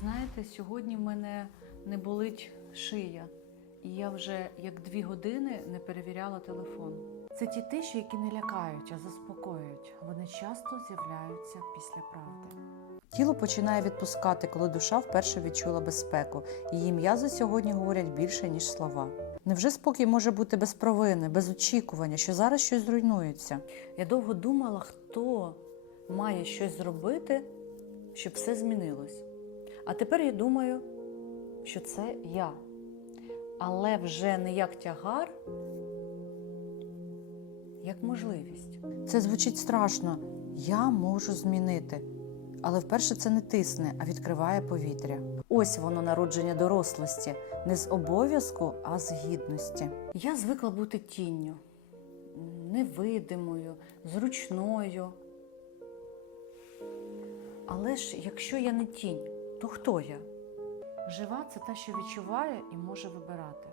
знаєте, сьогодні в мене не болить шия, і я вже як дві години не перевіряла телефон. Це ті тиші, які не лякають, а заспокоюють. Вони часто з'являються після правди. Тіло починає відпускати, коли душа вперше відчула безпеку. Її м'язи сьогодні говорять більше, ніж слова. Невже спокій може бути без провини, без очікування, що зараз щось зруйнується? Я довго думала, хто має щось зробити, щоб все змінилось. А тепер я думаю, що це я. Але вже не як тягар, як можливість. Це звучить страшно. Я можу змінити. Але вперше це не тисне, а відкриває повітря. Ось воно народження дорослості, не з обов'язку, а з гідності. Я звикла бути тінню, невидимою, зручною. Але ж якщо я не тінь, то хто я? Жива це та, що відчуває і може вибирати.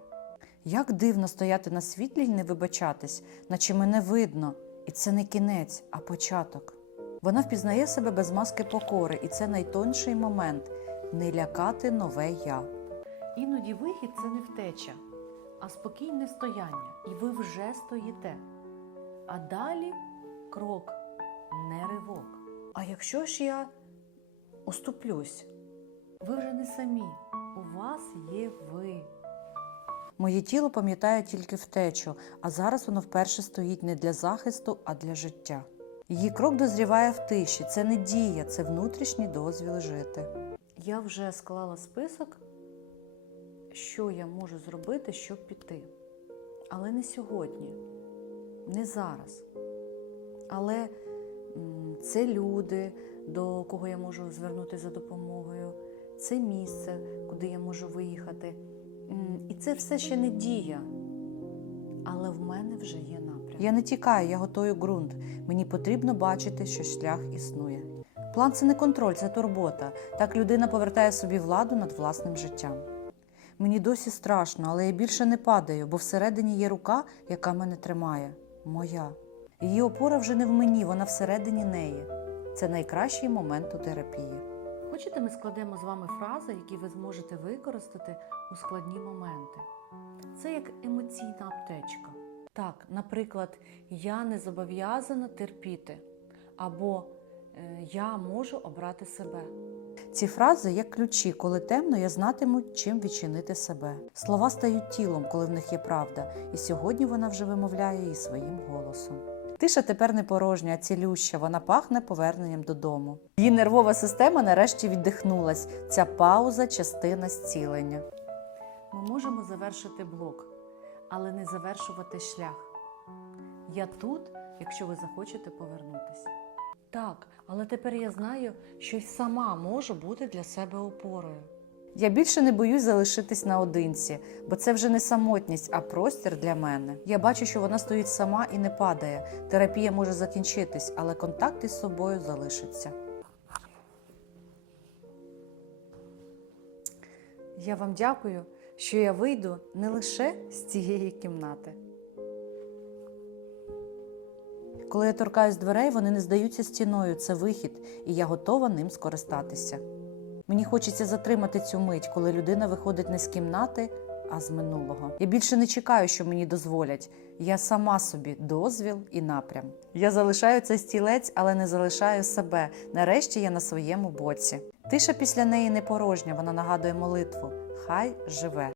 Як дивно стояти на світлі й не вибачатись, наче мене видно, і це не кінець, а початок. Вона впізнає себе без маски покори, і це найтонший момент не лякати нове я. Іноді вихід це не втеча, а спокійне стояння. І ви вже стоїте. А далі крок, не ривок. А якщо ж я уступлюсь, ви вже не самі. У вас є ви. Моє тіло пам'ятає тільки втечу, а зараз воно вперше стоїть не для захисту, а для життя. Її крок дозріває в тиші. Це не дія, це внутрішній дозвіл жити. Я вже склала список, що я можу зробити, щоб піти. Але не сьогодні, не зараз. Але це люди, до кого я можу звернути за допомогою, це місце, куди я можу виїхати. І це все ще не дія. Але в мене вже є напрям. Я не тікаю, я готую ґрунт. Мені потрібно бачити, що шлях існує. План це не контроль, це турбота. Так людина повертає собі владу над власним життям. Мені досі страшно, але я більше не падаю, бо всередині є рука, яка мене тримає. Моя. Її опора вже не в мені, вона всередині неї. Це найкращий момент у терапії. Хочете, ми складемо з вами фрази, які ви зможете використати у складні моменти. Це як емоційна аптечка. Так, наприклад, я не зобов'язана терпіти, або е, я можу обрати себе. Ці фрази як ключі, коли темно, я знатиму, чим відчинити себе. Слова стають тілом, коли в них є правда, і сьогодні вона вже вимовляє її своїм голосом. Тиша тепер не порожня, а цілюща, вона пахне поверненням додому. Її нервова система нарешті віддихнулась. Ця пауза частина зцілення. Ми можемо завершити блок, але не завершувати шлях. Я тут, якщо ви захочете повернутися. Так, але тепер я знаю, що й сама можу бути для себе опорою. Я більше не боюсь залишитись наодинці, бо це вже не самотність, а простір для мене. Я бачу, що вона стоїть сама і не падає. Терапія може закінчитись, але контакт із собою залишиться. Я вам дякую, що я вийду не лише з цієї кімнати. Коли я торкаюсь дверей, вони не здаються стіною. Це вихід, і я готова ним скористатися. Мені хочеться затримати цю мить, коли людина виходить не з кімнати, а з минулого. Я більше не чекаю, що мені дозволять. Я сама собі дозвіл і напрям. Я залишаю цей стілець, але не залишаю себе. Нарешті я на своєму боці. Тиша після неї не порожня, вона нагадує молитву. Хай живе.